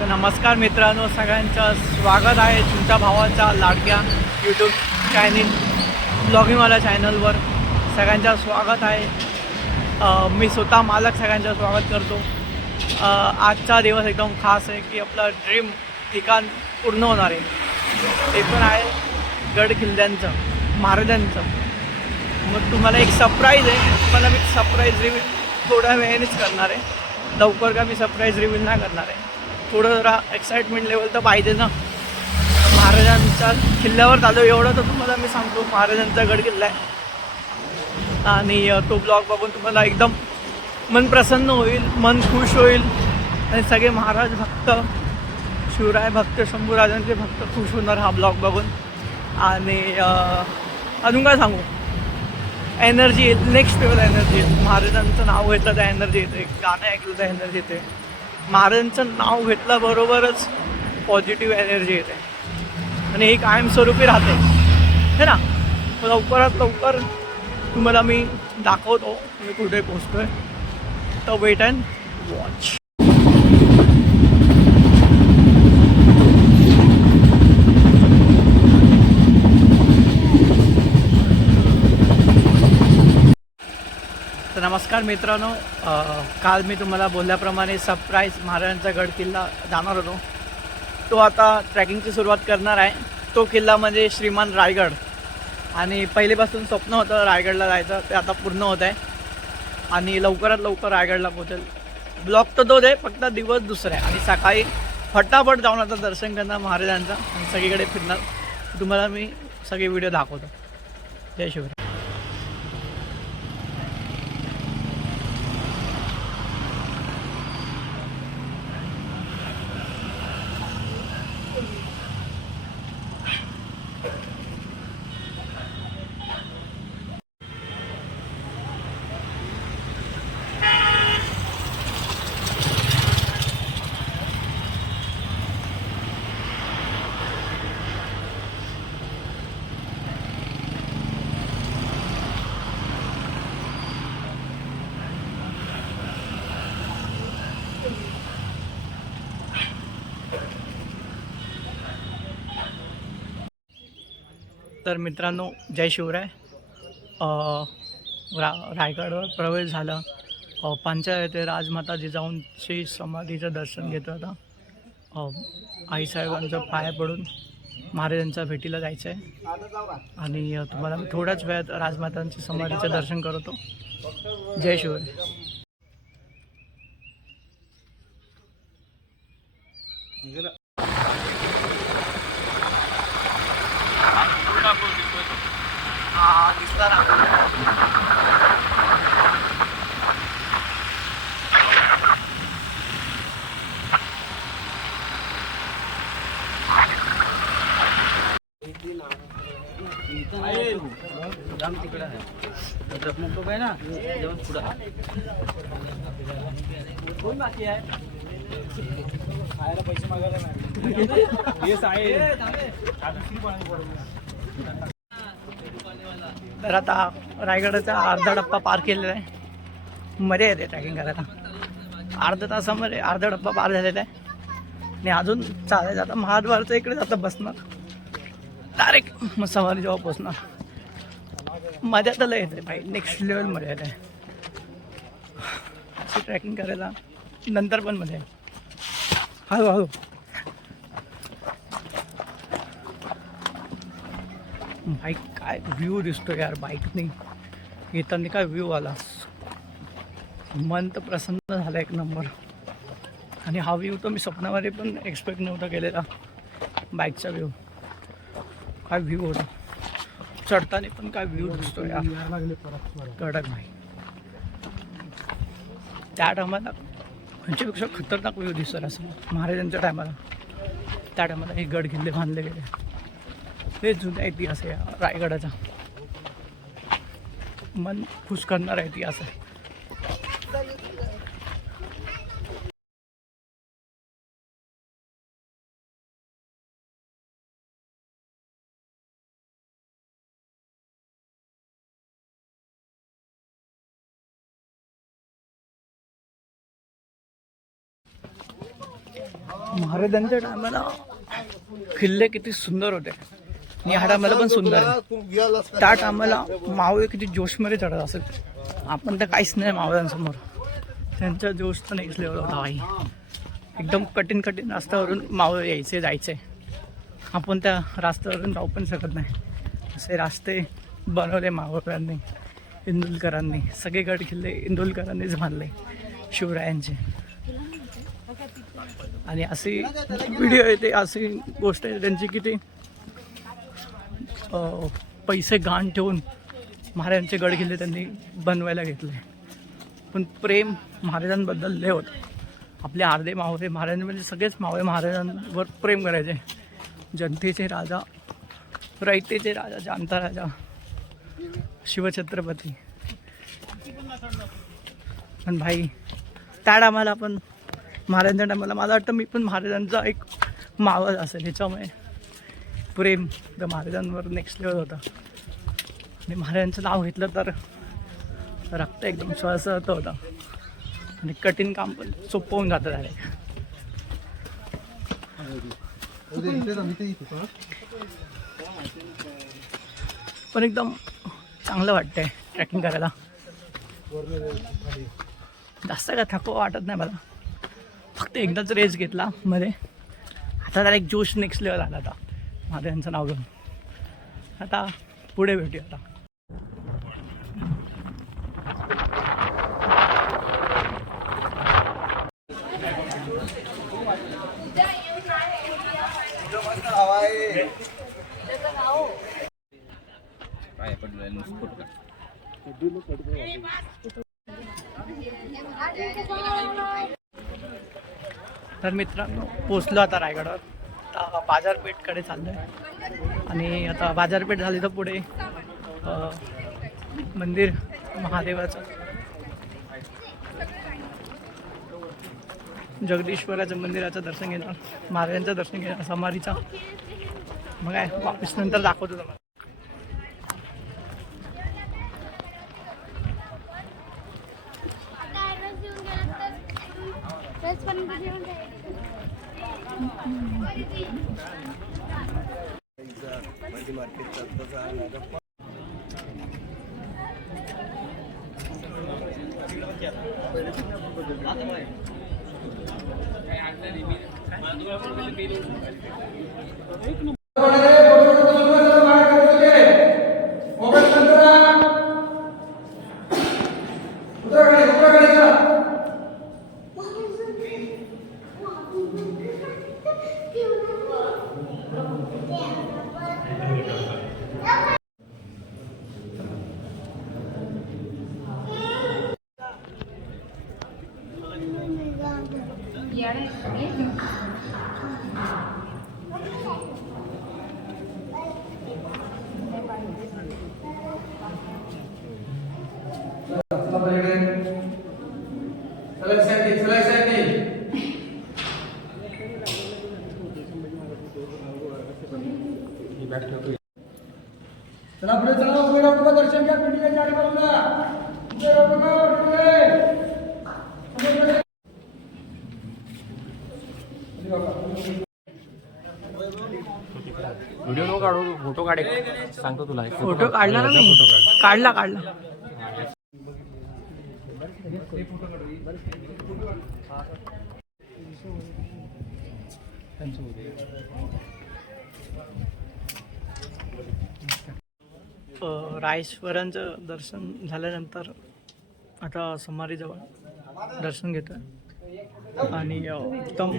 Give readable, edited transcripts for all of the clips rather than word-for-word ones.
तर नमस्कार मित्रांनो, सगळ्यांचं स्वागत आहे तुमच्या भावाच्या लाडक्या यूट्यूब चॅनल ब्लॉगिंगवाला चॅनलवर. सगळ्यांचं स्वागत आहे. मी स्वतः मालक सगळ्यांचं स्वागत करतो. आजचा दिवस एकदम खास आहे की आपलं ड्रीम ठिकाण पूर्ण होणार आहे. ते पण आहे गड किल्ल्यांचं, महाराजांचं. मग तुम्हाला एक सरप्राईज आहे. तुम्हाला मी सरप्राईज रिव्हील थोड्या वेळानेच करणार आहे. लवकर का मी सरप्राईज रिव्हील नाही करणार आहे. थोडं जरा एक्साइटमेंट लेवल तर पाहिजे ना. महाराजांच्या किल्ल्यावर झालो एवढं तर तुम्हाला मी सांगतो. महाराजांचा गड किल्ला आहे आणि तो ब्लॉग बघून तुम्हाला एकदम मन प्रसन्न होईल, मन खुश होईल आणि सगळे महाराज भक्त, शिवराय भक्त, शंभूराजांचे भक्त खुश होणार हा ब्लॉग बघून. आणि अजून काय सांगू, एनर्जी येते, नेक्स्ट लेवल एनर्जी येते. महाराजांचं नाव घेतलं तर एनर्जी येते, गाणं ऐकलं तर एनर्जी येते. महाराजांचं नाव घेतल्याबरोबरच पॉझिटिव्ह एनर्जी येते आणि ही कायमस्वरूपी राहते, है ना. लवकरात लवकर तुम्हाला मी दाखवतो मी कुठे पोचतो आहे. तर वेट अँड वॉच. तर नमस्कार मित्रांनो, काल मी तुम्हाला बोलल्याप्रमाणे सरप्राईज महाराजांचा गड किल्ला जाणार होतो. तो आता ट्रॅकिंगची सुरुवात करणार आहे. तो किल्ला म्हणजे श्रीमान रायगड. आणि पहिलेपासून स्वप्न होतं रायगडला जायचं, ते आता पूर्ण होत आहे आणि लवकरात लवकर रायगडला पोहोचेल. ब्लॉग तर तोच आहे, फक्त दिवस दुसरा आहे. आणि सकाळी फटाफट जाऊन आता दर्शन करणार महाराजांचं आणि सगळीकडे फिरणार. तुम्हाला मी सगळे व्हिडिओ दाखवतो. जय शिवराय. तर मित्रांनो, जय शिवराय. रायगडवर प्रवेश झाला. पंचायत राजमाता जिजाऊंची समाधीचं दर्शन घेतो आता. आईसाहेबांचं पाया पडून महाराजांच्या भेटीला जायचं आहे आणि तुम्हाला मी थोड्याच वेळात राजमातांची समाधीचं दर्शन करतो. जय शिवराय. दिसला ना. तिकडे आहे ना पुढं. कोण बाकी आहे खायला पैसे मागायला नाही. तर आता रायगडाचा अर्धा डप्पा पार केलेला आहे. मजा येते ट्रॅकिंग करायला. अर्धा तासामध्ये अर्धा डप्पा पार झालेला आहे आणि अजून चालायचं. आता महाद्वारचं इकडे जातं बसणार डायरेक्ट, मग सवारी जेव्हा पोचणार. मजा तर लय येते भाई, नेक्स्ट लेवल मजा येते अशी ट्रॅकिंग करायला. नंतर पण मजा आहे. हळूहळू बाईक काय व्ह्यू दिसतो यार. बाईकने येताना काय व्ह्यू आला. मन तर प्रसन्न झालं एक नंबर. आणि हा व्ह्यू तर मी स्वप्नामध्ये पण एक्सपेक्ट नव्हता केलेला. बाईकचा व्ह्यू, काय व्ह्यू होता. चढताना पण काय व्ह्यू दिसतो यार, कडक नाही. त्या टायमाला ह्यांच्यापेक्षा खतरनाक व्ह्यू दिसतो असं महाराजांच्या टायमाला. त्या टायमाला हे गड किल्ले बांधले गेले. हे जुना इतिहास आहे रायगडाचा. मन खुश करणारा इतिहास आहे. महाराजांच्या टायमाला किल्ले किती सुंदर होते आणि ह्या टायमाला पण सुंदर आहे. त्या टायमाला मावळे किती जोशमध्ये चढत असेल. आपण तर काहीच नाही मावळ्यांसमोर. त्यांचा जोश तर नेक्स्ट लेवल होता भाई. एकदम कठीण रस्त्यावरून मावळे यायचे जायचे. आपण त्या रस्त्यावरून जाऊ पण शकत नाही. असे रस्ते बनवले मावळ्यांनी, इंदुलकरांनी. सगळे गड किल्ले इंदुलकरांनीच बांधले शिवरायांचे. आणि अशी व्हिडिओ येते, अशी गोष्ट आहे त्यांची की ते पैसे गहाण ठेवून महाराजांचे गड किल्ले त्यांनी बनवायला घेतले. पण प्रेम महाराजांबद्दल लय होतं. आपले अर्धे मावळे महाराज म्हणजे सगळेच मावळे महाराजांवर प्रेम करायचे. जनतेचे राजा, रयतेचे राजा, जाणता राजा, शिवछत्रपती. पण भाई त्या टायमाला पण महाराजांच्या टायमाला मला वाटतं मी पण महाराजांचा एक मावळ असेल. ह्याच्यामुळे प्रेम त्या महाराजांवर नेक्स्ट लेवल होता. आणि महाराजांचं नाव घेतलं तर रक्त एकदम सहसहत होता आणि कठीण काम पण सोपं होऊन जातं झालं. पण एकदम चांगलं वाटतंय ट्रॅकिंग करायला. जास्त काय थकवा वाटत नाही मला. फक्त एकदाच रेस घेतला मध्ये. आता त्याला एक जोश नेक्स्ट लेवल आला आता महाराजांचं नाव घेऊन. आता पुढे भेटूया आता. तर मित्रांनो पोचलो आता रायगडावर. आता बाजारपेठकडे चाललो आहे. आणि आता बाजारपेठ झाली तर पुढे मंदिर महादेवाचं, जगदीश्वराचं मंदिराचं दर्शन घेणार, महाराजांचं दर्शन घेणार, समाधीचा. मग काय वापस नंतर दाखवतो तुम्हाला. चला पुढे चला. उभे दर्शन घ्या. पिंडीच्या गाडी बाजूला व्हिडिओ नको काढू, फोटो काढ. सांगतो तुला. फोटो काढला ना मी. काढला. रायश्वरांचं दर्शन झाल्यानंतर आता समाधीजवळ दर्शन घेतोय. आणि एकदम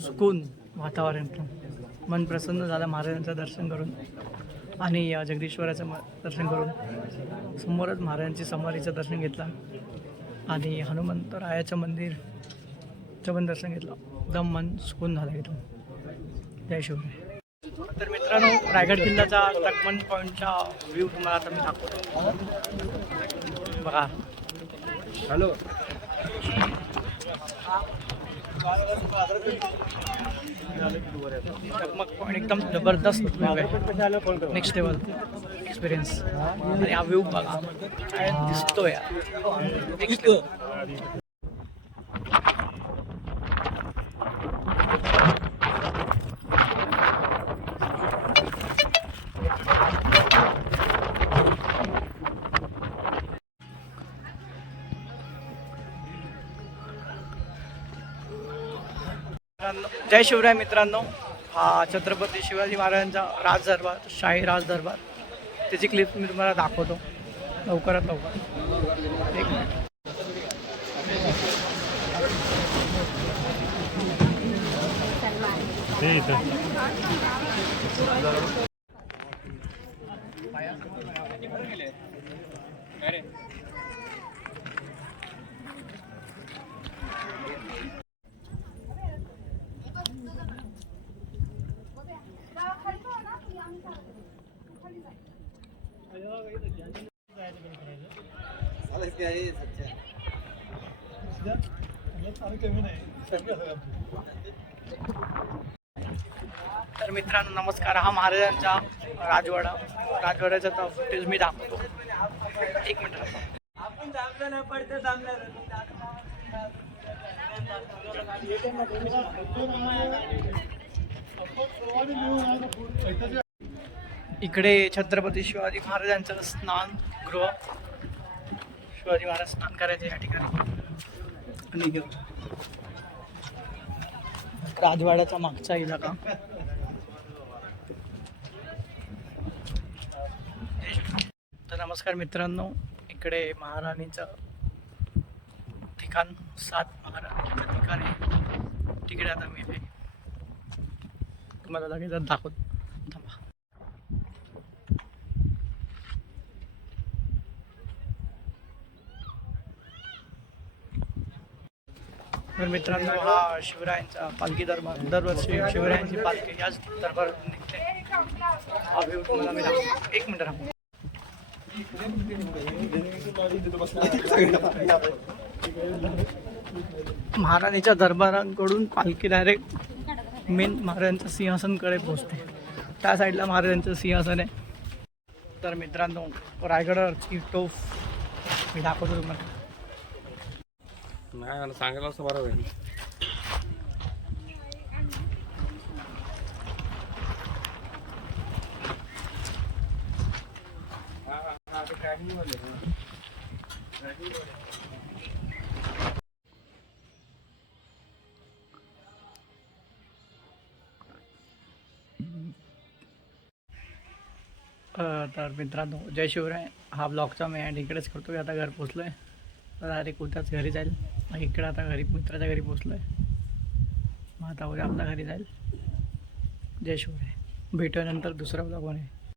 सुकून वातावरण, मन प्रसन्न झालं महाराजांचं दर्शन करून. आणि जगदीश्वराचं दर्शन करून समोरच महाराजांची समाधीचं दर्शन घेतलं. आणि हनुमंतरायाचं मंदिरचं पण दर्शन घेतलं. एकदम मन सुकून झालं एकदम. जय शिवराय. तर मित्रांनो रायगड किल्ल्याचा तकमन पॉईंटचा व्ह्यू तुम्हाला आता मी दाखवतो. बघा. हॅलो. टकमक पॉईंट एकदम जबरदस्त व्ह्यू आहे. Next level experience. आणि हा व्ह्यू बघा काय दिसतोय यार. Next level. जय शिवराय मित्रांनो. हा छत्रपती शिवाजी महाराजांचा राजदरबार, शाही राजदरबार, त्याची क्लिप मी तुम्हाला दाखवतो लवकरात लवकर. एक मिनिट. तर मित्रांनो नमस्कार. हा महाराजांचा राजवाड्याचा फुटेज मी दाखवतो. एक मिनिट. इकडे छत्रपती शिवाजी महाराजांचं स्नानगृह. शिवाजी महाराज स्नान करायचे या ठिकाणी. आणि राजवाड्याचा मागचा इलाका. तर नमस्कार मित्रांनो, इकडे महाराणीचं ठिकाण, 7 महाराणीचं ठिकाण आहे. तिकडे आता मी आहे, तुम्हाला लगेच दाखवतो. थांबा. तर मित्रांनो हा शिवरायांचा पालखी दरबार. दरवर्षी शिवरायांची पालखी याच दरबारातून निघते. हा व्ह्यू तुम्हाला मी दाखवतो. एक मिनिट थांबा. महाराणीच्या दरबारांकडून पालखी डायरेक्ट मेन महाराजांच्या सिंहासनकडे पोहोचते. त्या साईडला महाराजांचं सिंहासन आहे. तर मित्रांनो रायगडावरची टोफ मी दाखवतो तुम्हाला. नाही मला सांगायला असं बरं होईल. तर मित्रांनो जय शिवराय. हा ब्लॉगचा मी एंड इकडेच करतो. आता घर पोचलो आहे. तर डायरेक्ट उद्याच घरी जाईल. इकडे आता घरी मित्राच्या घरी पोचलो आहे. मग आता उद्या आपल्या घरी जाईल. जय शिवराय. भेटूया नंतर दुसऱ्या ब्लॉगमध्ये.